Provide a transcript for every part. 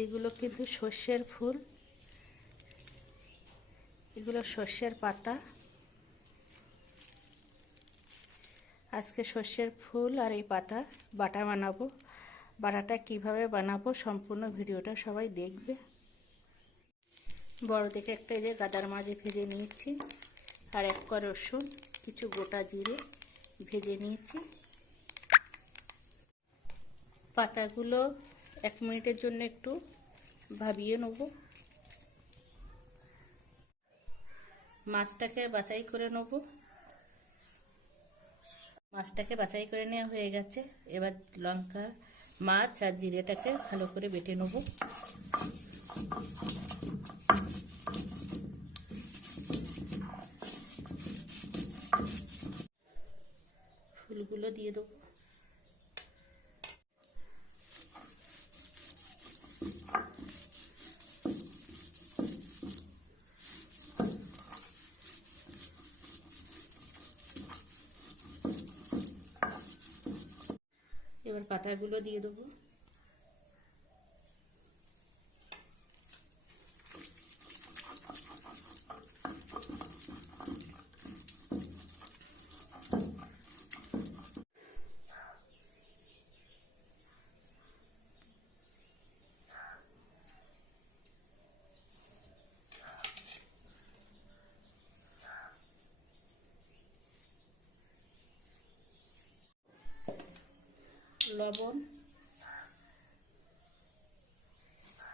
এইগুলো কিন্তু সর্ষের ফুল, এগুলো সর্ষের পাতা। আজকে সর্ষের ফুল আর এই পাতা বাটা বানাবো। বাটাটা কিভাবে বানাবো সম্পূর্ণ ভিডিওটা সবাই দেখবে। বড় দেখে একটা এই যে গাদার মাঝে ভেজে নিয়েছি, আর এক কোয়া রসুন, কিছু গোটা জিরে ভেজে নিয়েছি। পাতাগুলো 1 মিনিটের জন্য একটু ভাবিয়ে নেব। মাছটাকে বাছাই করে নেব। মাছটাকে বাছাই করে নেওয়া হয়ে গেছে। এবার লঙ্কা, মাছ আর জিরেটাকে ভালো করে বেটে নেব। ফুলগুলো দিয়ে দেবো। এবার পাতাগুলো দিয়ে দেবো। লবণ,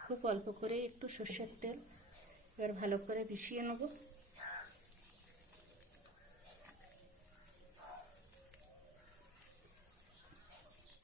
খুব অল্প করে একটু সর্ষের তেল। এবার ভালো করে মিশিয়ে নেব।